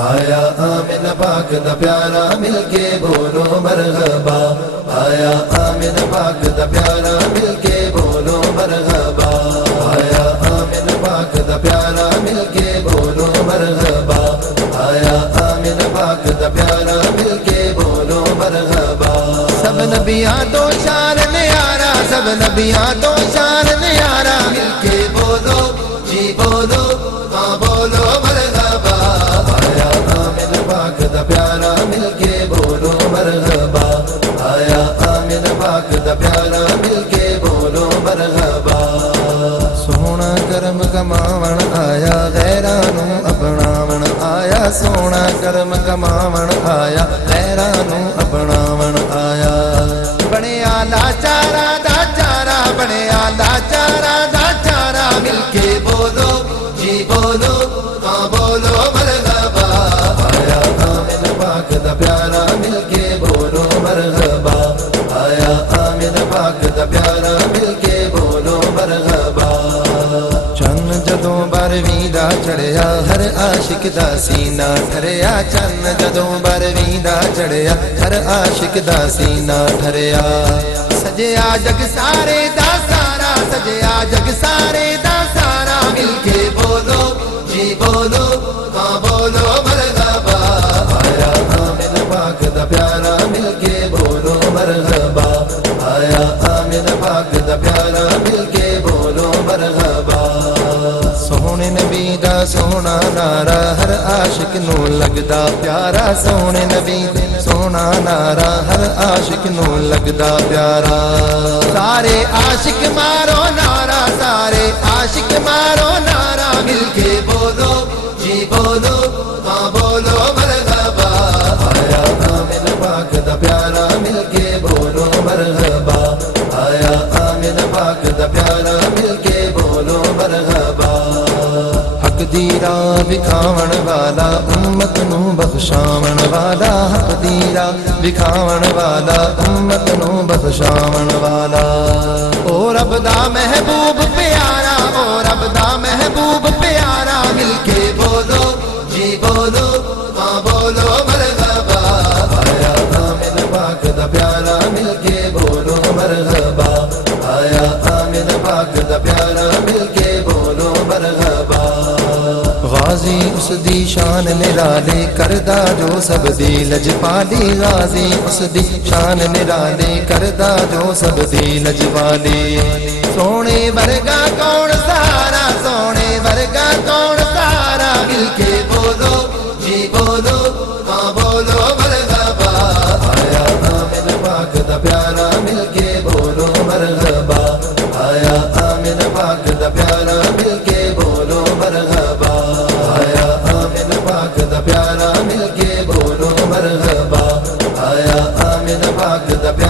آیا آمن پاک دا پیارا مل کے بولو مرحبا، آیا آمن پاک دا پیارا مل کے بولو مرحبا، آیا آمن پاک دا پیارا مل کے بولو مرحبا، آیا آمن پاک دا پیارا مل کے بولو مرحبا۔ سب نبیاں تو شان نیارا، سب نبیاں تو شان نیارا، مل کے بولو جی بولو ہاں بولو مرحبا، آیا آمن پاک دا پیارا مل کے بولو مرحبا، آیا آمن پاک دا پیارا مل کے بولو مرحبا۔ سونا کرم کماون آیا غیرانوں اپناون آیا، سونا کرم کماون آیا غیرانوں اپناون آیا، بنیا لاچارا دا چارا، بنیا لاچارا دا چارا، مل کے بولو جی بولو ہاں بولو مرحبا، آیا آمن پاک دا پیارا مل کے بولو مرحبا، آیا آمن پاک دا پیارا مل کے بولو مرحبا۔ چن جدوں بارویں دا چڑھیا ہر عاشق دا سینہ ٹھریا، چن جدوں بارویں دا چڑھیا ہر عاشق دا سینہ ٹھریا، سجیا جگ سارے دا سارا، سجیا جگ سارے دا سارا، مل کے بولو جی بولو ہاں بولو مرحبا، آیا آمن پاک دا پیارا مل کے بولو مرحبا، آیا آمن پاک دا پیارا مل کے بولو مرحبا۔ سونے نبی دا سونا نارا ہر عاشق نو لگدا پیارا، سونے نبی دا سونا نارا ہر عاشق نو لگدا پیارا، سارے عاشق مارو نارا، سارے عاشق مارو نارا، مل کے بولو جی بولو ہاں بولو مرحبا، آیا آمن پاک دا پیارا مل کے بولو مرحبا، آیا آمن پاک دا پیارا مل کے بولو مرحبا۔ حق دی راہ وکھاون والا امت نو بخشاون والا، حق دی راہ وکھاون والا امت نو بخشاون والا، او رب دا محبوب پیارا، او رب دا محبوب پیارا، مل کے بولو جی بولو ہاں بولو مرحبا، آیا آمن پاک دا پیارا مل کے بولو مرحبا، آیا آمن پاک دا پیارا مل کے بولو مرحبا۔ غازی اس دی شان نرالے کردا جو سب دی لجپالی، غازی اس دی شان نرالے کردا جو سب دی لجپالی، سونے ورگا کون سارا، سونے ورگا کون سارا، مل کے بولو جی بولو ہاں بولو مرحبا، آیا آمن پاک دا پیارا مل کے بولو مرحبا، آیا آمن پاک دا پیارا مل کے بولو مرحبا، آیا آمن پاک دا پیارا مل کے بولو مرحبا، آیا آمن پاک دا پیارا